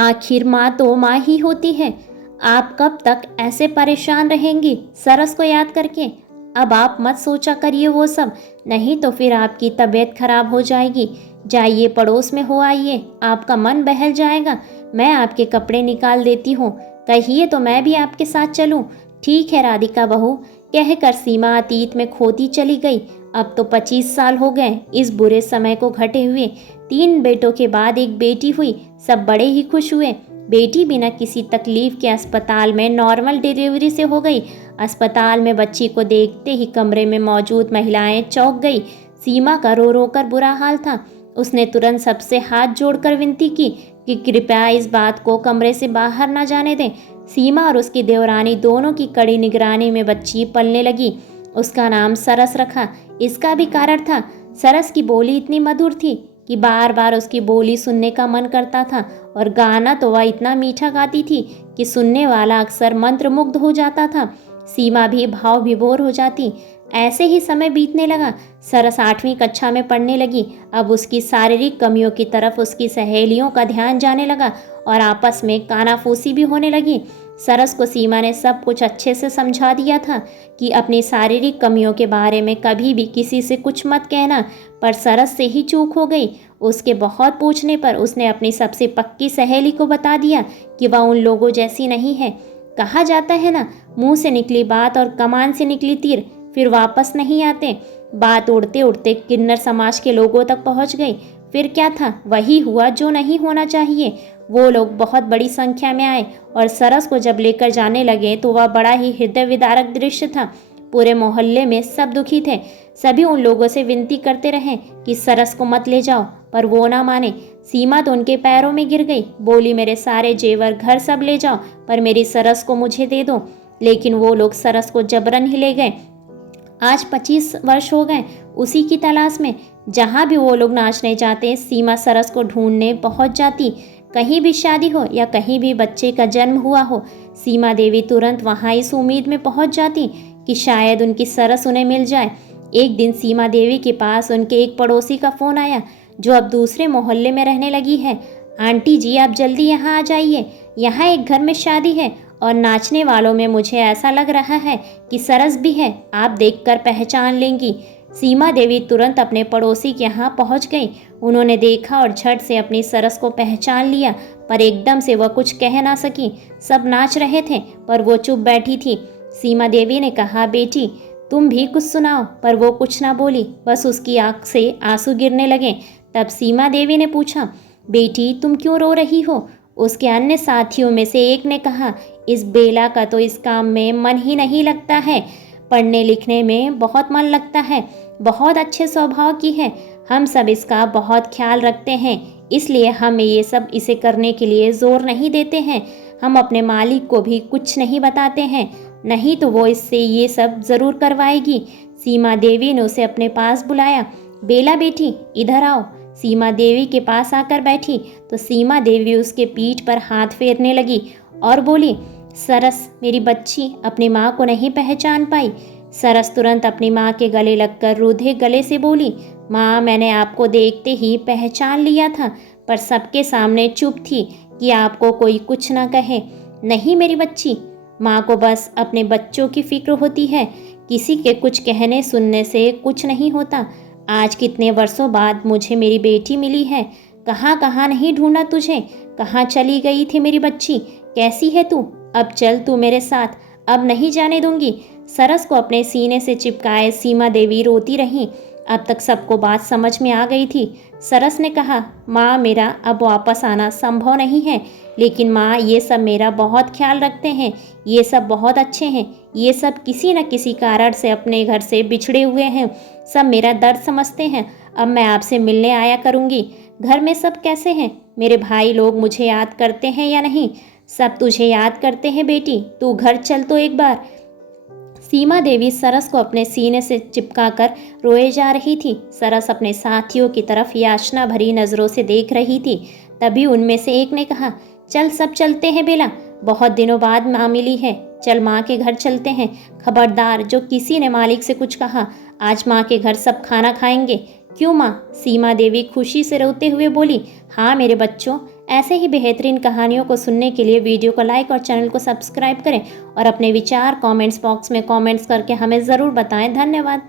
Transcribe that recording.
आखिर माँ तो माँ ही होती है। आप कब तक ऐसे परेशान रहेंगी सरस को याद करके? अब आप मत सोचा करिए वो सब, नहीं तो फिर आपकी तबीयत खराब हो जाएगी। जाइए पड़ोस में हो आइए, आपका मन बहल जाएगा। मैं आपके कपड़े निकाल देती हूँ, कहिए तो मैं भी आपके साथ चलूँ। ठीक है राधिका बहू, कहकर सीमा अतीत में खोती चली गई। अब तो 25 साल हो गए इस बुरे समय को घटे हुए। 3 बेटों के बाद एक बेटी हुई, सब बड़े ही खुश हुए। बेटी बिना किसी तकलीफ के अस्पताल में नॉर्मल डिलीवरी से हो गई। अस्पताल में बच्ची को देखते ही कमरे में मौजूद महिलाएं चौंक गई। सीमा का रो रो कर बुरा हाल था। उसने तुरंत सबसे हाथ जोड़कर विनती की कि कृपया इस बात को कमरे से बाहर न जाने दें। सीमा और उसकी देवरानी दोनों की कड़ी निगरानी में बच्ची पलने लगी। उसका नाम सरस रखा। इसका भी कारण था, सरस की बोली इतनी मधुर थी कि बार बार उसकी बोली सुनने का मन करता था, और गाना तो वह इतना मीठा गाती थी कि सुनने वाला अक्सर मंत्रमुग्ध हो जाता था। सीमा भी भाव विभोर हो जाती। ऐसे ही समय बीतने लगा। सरस 8वीं कक्षा में पढ़ने लगी। अब उसकी शारीरिक कमियों की तरफ उसकी सहेलियों का ध्यान जाने लगा और आपस में कानाफूसी भी होने लगी। सरस को सीमा ने सब कुछ अच्छे से समझा दिया था कि अपनी शारीरिक कमियों के बारे में कभी भी किसी से कुछ मत कहना, पर सरस से ही चूक हो गई। उसके बहुत पूछने पर उसने अपनी सबसे पक्की सहेली को बता दिया कि वह उन लोगों जैसी नहीं है। कहा जाता है ना, मुंह से निकली बात और कमान से निकली तीर फिर वापस नहीं आते। बात उड़ते उड़ते किन्नर समाज के लोगों तक पहुंच गई। फिर क्या था, वही हुआ जो नहीं होना चाहिए। वो लोग बहुत बड़ी संख्या में आए और सरस को जब लेकर जाने लगे तो वह बड़ा ही हृदय विदारक दृश्य था। पूरे मोहल्ले में सब दुखी थे। सभी उन लोगों से विनती करते रहे कि सरस को मत ले जाओ, पर वो ना माने। सीमा तो उनके पैरों में गिर गई, बोली मेरे सारे जेवर घर सब ले जाओ, पर मेरी सरस को मुझे दे दो। लेकिन वो लोग सरस को जबरन ही ले गए। आज 25 वर्ष हो गए उसी की तलाश में। जहाँ भी वो लोग नाचने जाते, सीमा सरस को ढूंढने पहुँच जाती। कहीं भी शादी हो या कहीं भी बच्चे का जन्म हुआ हो, सीमा देवी तुरंत वहाँ इस उम्मीद में पहुँच जाती कि शायद उनकी सरस उन्हें मिल जाए। एक दिन सीमा देवी के पास उनके एक पड़ोसी का फ़ोन आया जो अब दूसरे मोहल्ले में रहने लगी है। आंटी जी, आप जल्दी यहाँ आ जाइए, यहाँ एक घर में शादी है और नाचने वालों में मुझे ऐसा लग रहा है कि सरस भी है, आप देखकर पहचान लेंगी। सीमा देवी तुरंत अपने पड़ोसी के यहाँ पहुँच गई। उन्होंने देखा और झट से अपनी सरस को पहचान लिया, पर एकदम से वह कुछ कह ना सकी। सब नाच रहे थे पर वो चुप बैठी थी। सीमा देवी ने कहा, बेटी तुम भी कुछ सुनाओ, पर वो कुछ ना बोली, बस उसकी आंख से आंसू गिरने लगे। तब सीमा देवी ने पूछा, बेटी तुम क्यों रो रही हो? उसके अन्य साथियों में से एक ने कहा, इस बेला का तो इस काम में मन ही नहीं लगता है, पढ़ने लिखने में बहुत मन लगता है, बहुत अच्छे स्वभाव की है, हम सब इसका बहुत ख्याल रखते हैं, इसलिए हम ये सब इसे करने के लिए जोर नहीं देते हैं। हम अपने मालिक को भी कुछ नहीं बताते हैं, नहीं तो वो इससे ये सब ज़रूर करवाएगी। सीमा देवी ने उसे अपने पास बुलाया। बेला बेटी इधर आओ। सीमा देवी के पास आकर बैठी तो सीमा देवी उसके पीठ पर हाथ फेरने लगी और बोली, सरस मेरी बच्ची अपनी माँ को नहीं पहचान पाई। सरस तुरंत अपनी माँ के गले लगकर रूधे गले से बोली, माँ मैंने आपको देखते ही पहचान लिया था, पर सबके सामने चुप थी कि आपको कोई कुछ ना कहे। नहीं मेरी बच्ची, माँ को बस अपने बच्चों की फिक्र होती है, किसी के कुछ कहने सुनने से कुछ नहीं होता। आज कितने वर्षों बाद मुझे मेरी बेटी मिली है। कहाँ कहाँ नहीं ढूंढा तुझे, कहाँ चली गई थी मेरी बच्ची, कैसी है तू? अब चल तू मेरे साथ, अब नहीं जाने दूंगी। सरस को अपने सीने से चिपकाए सीमा देवी रोती रही। अब तक सबको बात समझ में आ गई थी। सरस ने कहा, माँ मेरा अब वापस आना संभव नहीं है, लेकिन माँ ये सब मेरा बहुत ख्याल रखते हैं, ये सब बहुत अच्छे हैं, ये सब किसी न किसी कारण से अपने घर से बिछड़े हुए हैं, सब मेरा दर्द समझते हैं। अब मैं आपसे मिलने आया करूँगी। घर में सब कैसे हैं? मेरे भाई लोग मुझे याद करते हैं या नहीं? सब तुझे याद करते हैं बेटी, तू घर चल तो एक बार। सीमा देवी सरस को अपने सीने से चिपकाकर रोए जा रही थी। सरस अपने साथियों की तरफ याचना भरी नज़रों से देख रही थी। तभी उनमें से एक ने कहा, चल सब चलते हैं बेला, बहुत दिनों बाद माँ मिली है, चल माँ के घर चलते हैं। खबरदार जो किसी ने मालिक से कुछ कहा, आज माँ के घर सब खाना खाएंगे। क्यों माँ? सीमा देवी खुशी से रोते हुए बोली, हाँ मेरे बच्चों, ऐसे ही बेहतरीन कहानियों को सुनने के लिए वीडियो को लाइक और चैनल को सब्सक्राइब करें और अपने विचार कमेंट्स बॉक्स में कमेंट्स करके हमें ज़रूर बताएं। धन्यवाद।